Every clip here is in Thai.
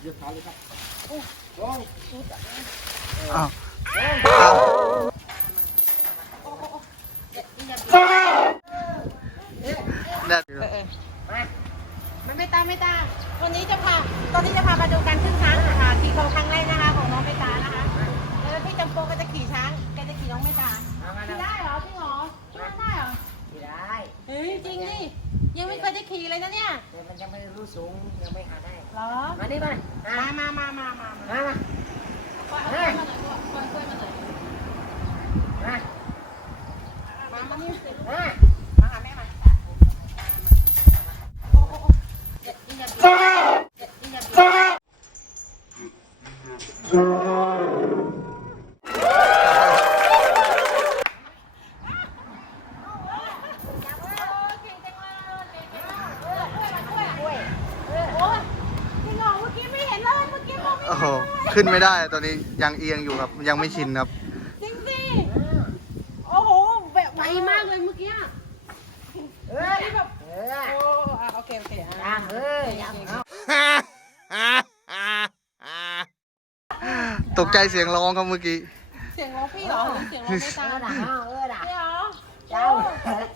เหยียบขาเลยครับลงอ้าว Ờ. อ้าวแดดอยู่มันไม่ตามไม่ตามวันนี้จะพาตอนนี้จะพามาดูการขึ้นช้างนะคะขี่โคครั้งแรกนะคะของน้องเมตตานะคะแล้วพี่จำโปก็จะขี่ช้างแกจะขี่น้องเมตตาขี่ได้เหรอจริงเหรอขี่ได้เหรอ ไม่ได้ เฮ้ยจริงดิยังไม่ เคยได้ขี่เลยนะเนี่ยแต่มันยังไม่รู้สูงยังไม่หาได้เหรอมานี่มามามามามามามามามาปล่อยเอากล้วยมาหน่อยปล่อยกล้วยมาหน่อยมามามานี่ มา มาหาแม่มาโอ้โอ้โอ้เด็ดอีกอย่างเดียวเด็ดอีกอย่างเดียว โอ้โห ขึ้นไม่ได้ตอนนี้ยังเอียงอยู่ครับยังไม่ชินครับ จริงสิโอ้โหแบบไวมากเลยเมื่อกี้เอ้ยแบบเออโอ้อะโอเคโอเคอะยังเอ้ยยังเอาตกใจเสียงร้องครับเมื่อกี้ เสียงร้องพี่เหรอหรือเสียงร้องไม่เอตาอด่าเอาเออด่าพี่เหรอเจ้า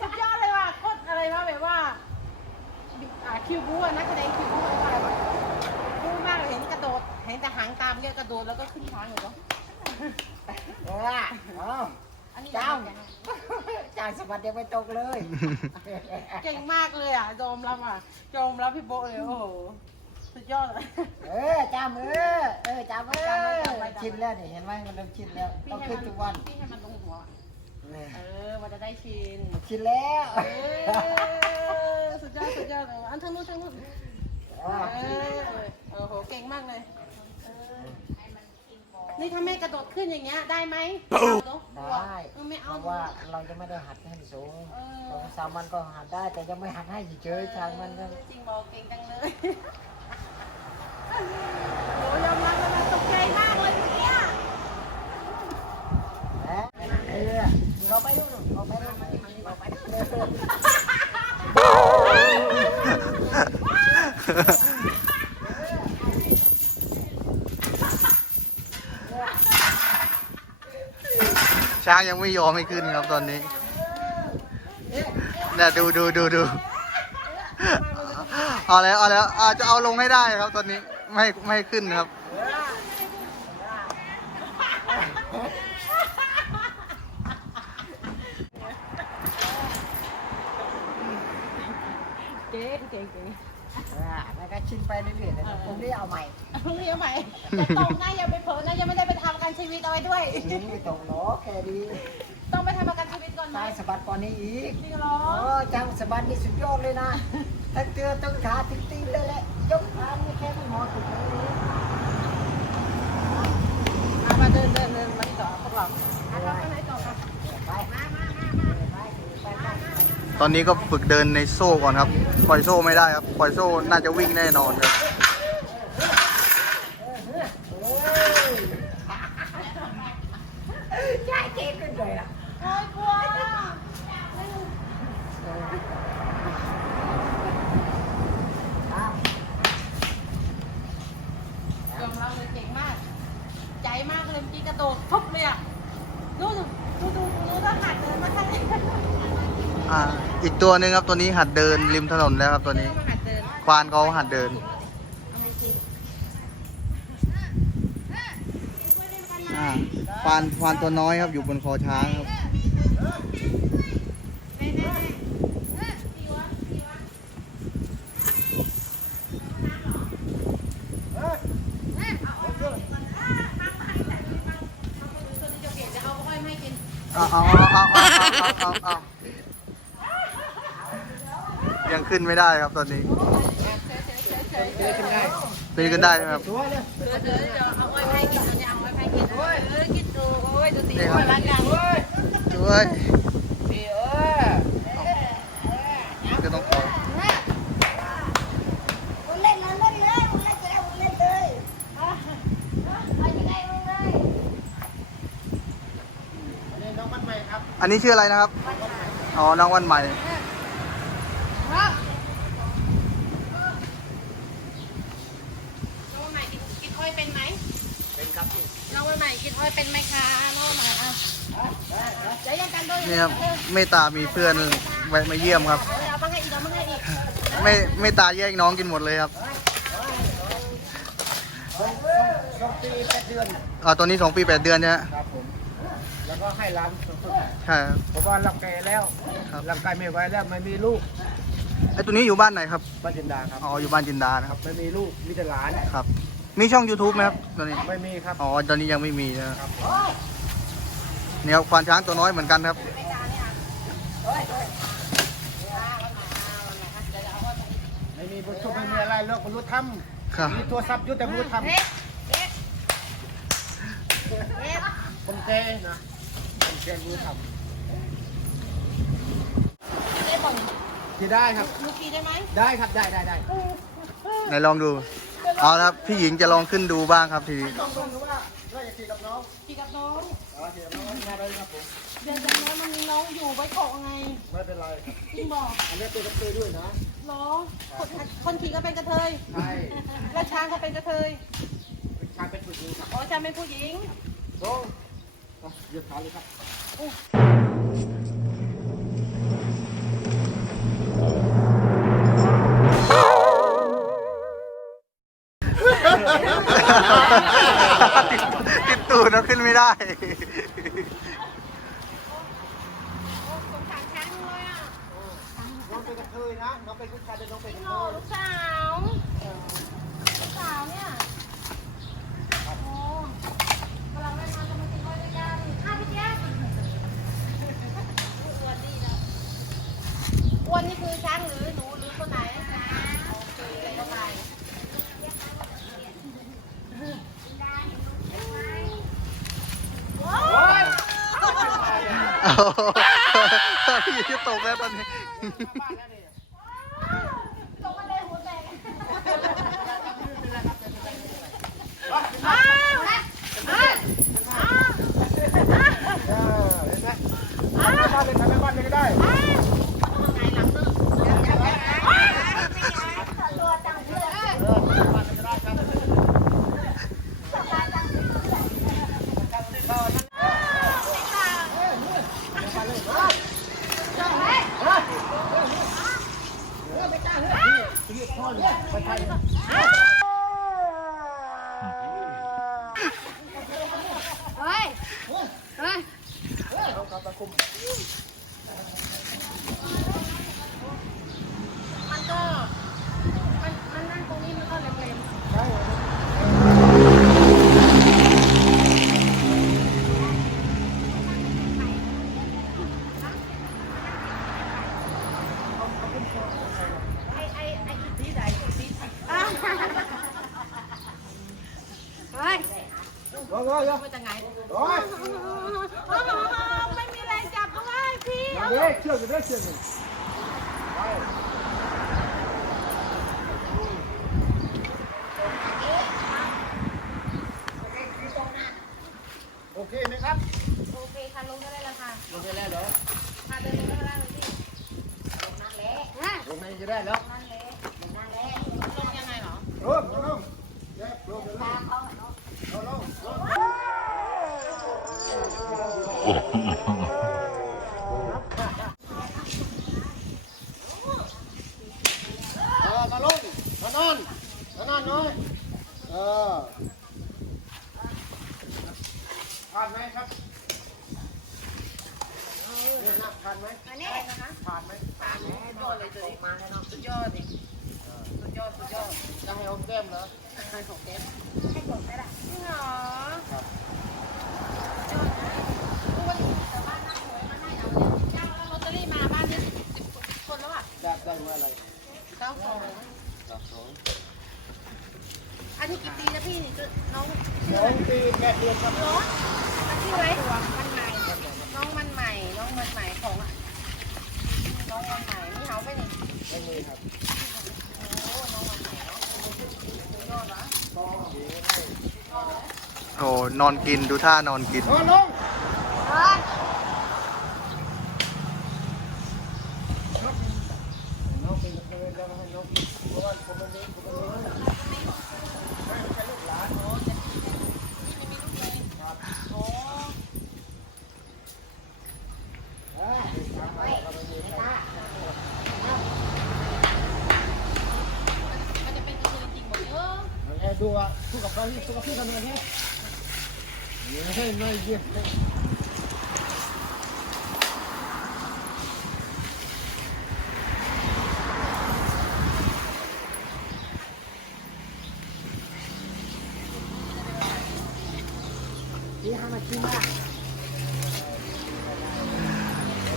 สุดยอดเลยว่ะโคตรอะไรวะแบบว่าอ่าคิวบูอะนักแสดงคิวบูอะไรวะบูมากเลยเห็นกระโดด เห็น แต่หางตามเรียกกระโดดแล้วก็ขึ้นช้างเลยเนาะเออเอาอันนี้เจ้าจ่ายสมัติยังไม่ตกเลย เก่งมากเลยอะโดมรับอะโดมรับพี่โบะเลยโอ้โหสุดยอดเลยเออจ้ามือเออจ้ามือชินแล้วนี่เห็นไหมมันเริ่มชินแล้วพี่ต้องให้ขึ้นมันทุกวันพี่ให้มันลงหัวเนี่ยเออมันจะได้ชินชินแล้วเออสุดยอดสุดยอดเลยอันทั้งนู้นทั้งนู้นเอเอออโอ้โหเก่งมากเลยเออ นี่ถ้าแม่กระโดดขึ้นอย่างเงี้ยได้ไหมได้เออไม่เพเอาราะว่าเราจะไม่ได้หัดให้สูงเอสองอสามวันก็หัดได้แต่ยังไม่หัดให้เฉยๆช่างมันก็จริงบอกเก่งจังเลยโอ้ยอมรับเลยนะตกใจมากเลยเมื่อกี้และเออเราไปดูนเราไปดูนเราไปดู ช้างยังไม่ยอมให้ขึ้นครับตอนนี้เนี่ยดูดูดูดูเอาแล้วเอาแล้วอาจะเอาลงให้ได้ครับ ตอนนี้ไม่ไม่ให้ขึ้นครับ เก่งเก่งเก่งอ่าแล้วก็ชินไปเรื่อยๆนะผมนี่เอาใหม่พรุ่งนี้เอาใหม่จะตรงนะอย่าไปเผลอนะยังไม่ได้ไปทำประ กันชีวิตเอาไว้ด้วยยิงไม่ตรงหรอแค่ดีต้องไปทำประกันชีวิตก่อนไหมตายสะบัดก่อนนี้อีกจริงเหรอโอ้จังสะบัดนี่สุดยอดเลยนะถ้าเจอต้นขาถึงตีนเลยแหละยกขานี่แค่ไม่หมอถูกเลยเอามาเดินเดินเดินมาต่อพวกเราเอาเราไปไหนต่อกันไปมามามาไปไปไปตอนนี้ก็ฝึกเดินในโซ่ก่อนครับ ปล่อยโซ่ไม่ได้ครับ ปล่อยโซ่น่าจะวิ่งแน่นอนครับ ใช่เก่งขึ้นเลยอะ โอ้ยกลัว ครับ ยอมรับเลยเก่งมาก ใจมากเลยเมื่อกี้กระโดดทุบเลยอะดูดูดูดูดูถ้าหัดเดินมาข้างใน อ่าอีกตัวหนึ่งครับตัวนี้หัดเดินริมถนนแล้วครับตัวนี้ หัดเดินควานเขาหัดเดินอ่าควานควานตัวน้อยครับอยู่บนคอช้างครับเอาเอาเอาเอาเอาเอา ยังขึ้นไม่ได้ครับตอนนี้ตีขึ้นได้ไหมครับสวยเลยเดี๋ยวเดี๋ยวเดี๋ยวเอาอ้อยไม่กินตัวนี้เอาอ้อยไม่กินเออกินดูโอ้ยดูตีนี่คอ้รัอบยรักกันด้วยพี่เออก็ต้องขอเล่นนะเล่นเลยเล่นแล้วเล่นเลยอันนี้ชื่ออะไรนะครับ อ๋อ น้องวันใหม่ ตรงไหน อ้อยเป็นไหม เป็นครับพี่ น้องวันใหม่กินอ้อยเป็นไหมคะน้องวันใหม่อะเดี๋ยวยังกันด้วยนี่ครับเมตตามีเพื่อนแวะมาเยี่ยมครับเอาบ้างให้อีกเอาบ้างให้อีกไม่เมตตาแยกน้องกินหมดเลยครับสองปีแปดเดือนอ่าตอนนี้สองปีแปดเดือนใช่ไหมครับผมแล้วก็ให้ร้านใช่ครับเพราะว่าร่างกายแล้วครับร่างกายไม่ไหวแล้วไม่มีลูกไอตัวนี้อยู่บ้านไหนครับบ้านจินดาครับอ๋ออยู่บ้านจินดานะครับไม่มีลูกมีแต่หลานครับ มีช่อง YouTube ไหมครับตอนนี้ ไม่มีครับ อ๋อ ตอนนี้ยังไม่มีนะครับเนี่ยครับควานช้างตัวน้อยเหมือนกันครับ ไม่มีบุญชุบไม่มีอะไรเลิกบรรลุธรรมครับมีโทรศัพท์อยู่แต่บรรลุธรรมเอ๊ะเอ๊ะเอ๊ะคนแก่นะคนแก่บรรลุธรรมได้บ่งที่ได้ครับลูกกีได้ไหมได้ครับได้ได้ได้ไหนลองดู เอาละครับพี่หญิงจะลองขึ้นดูบ้างครับทีนี้ต้องต้องรู้ว่าเราจะขี่กับน้องกีกับน้องอ๋อขี่กับน้องมาเลยครับผมเดี๋ยวจากนั้นมันมีน้องอยู่ไว้เกาะไงไม่เป็นไรครับจริงบอกอันนี้ตัวกับตัวด้วยนะเหรอคนคนขี่ก็เป็นกระเทยใช่แล้วช้างก็เป็นกระเทยชายเป็นผู้หญิงครับอ๋อช้างเป็นผู้หญิงลงอะเหยียบขาเลยครับ ติดติดตูดแล้วขึ้นไม่ได้ โอ้สงสารช้างเลยอะ น้องเป็นกระเทยนะ น้องเป็นผู้ชายแต่น้องเป็น จ ก ริ ระ ง เท เหรอย ลูกสาวลูกสาวเนี่ยโอ้กำลังเล่นน้ำกำลังกินอ้อยด้วยกันอ้าวพี่แจ๊คอ้วนดีนะอ้วนนี่คือช้างหรือหนูหรือคนไหนโอเคเข้าไป ว้าว พี่หญิงจะตกแล้วตอนนี้ตกมาเลยหัวแตกอ้าวอ้าวอ้าวเออเห็นไหมทำในบ้านเลยทำในบ้านเลยก็ได้ ไงหลังตึกเดี๋ยวเดี๋ยวเดี๋ยวตัวจังเลย เออทำในบ้านเลยก็ได้ครับ เฮ้ย เฮ้ย มันก็ มันมันนั่งตรงนี้มันก็เล็มๆไอ้ไอ้ไอ้อีที่ใดอีที่อ้าวเฮ้ย ลงเลยลงไปจากไหนโอ้ยไม่มีแรงจับด้วยพี่มาเลยเชือกอยู่ด้วยเชือกอยู่ไปโอเคไหมครับ โอเคค่ะลงได้แล้วค่ะลงไปแล้วเหรอค่ะเดินลงได้แล้วพี่ลงนั่นแหละฮะลงไปจะได้แล้ว นั่นแหละลงนั่นแหละลงยังไงเหรอ ลงลงเจ็บลงลงลงลงลงเออมาลงมานอนมานอนน้อยเออผ่านไหมครับเนี่ยนะผ่านไหม อันนี้นะคะ ผ่านไหม ปากสุดยอดเลยตัวนี้มาแล้วเนาะสุดยอดดิสุดยอดสุดยอด จะให้ อมแก้มเหรอให้ของเต็มให้ของได้ละจริงเหรอครับวันนี้แต่บ้านน่าสวยมาให้เอาเนี่ยเจ้าลอตเรี่มาบ้านนี้สิบคนแล้วอะเก้าสองอันนี้กี่ปีแล้วพี่นี่น้องสองปีแปดเดือนครับ ร้อนมันชื่ออะไรมันใหม่ น้องมันใหม่ น้องมันใหม่ของอะน้องมันใหม่นี่เขาไปนี่ ไม่มีครับ โอ้น้องมันใหม่เนาะยอดวะ โอ้ นอนกินดูท่านอนกิน นอนลงเฮ้ยน้องเป็นกเทยแล้วให้น้องเพราะว่าผมเป็นนกเป็นนกไม่ใช่ลูกหลาน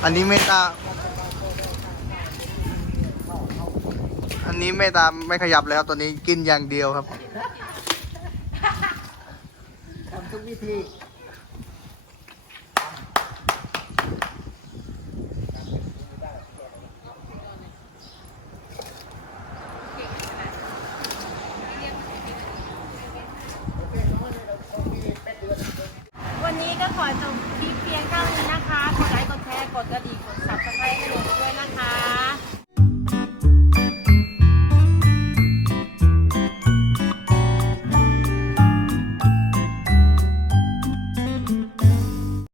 อันนี้ไม่ตา อันนี้ไม่ตาไม่ขยับเลยครับตัวนี้กินอย่างเดียวครับ ทุกวิธี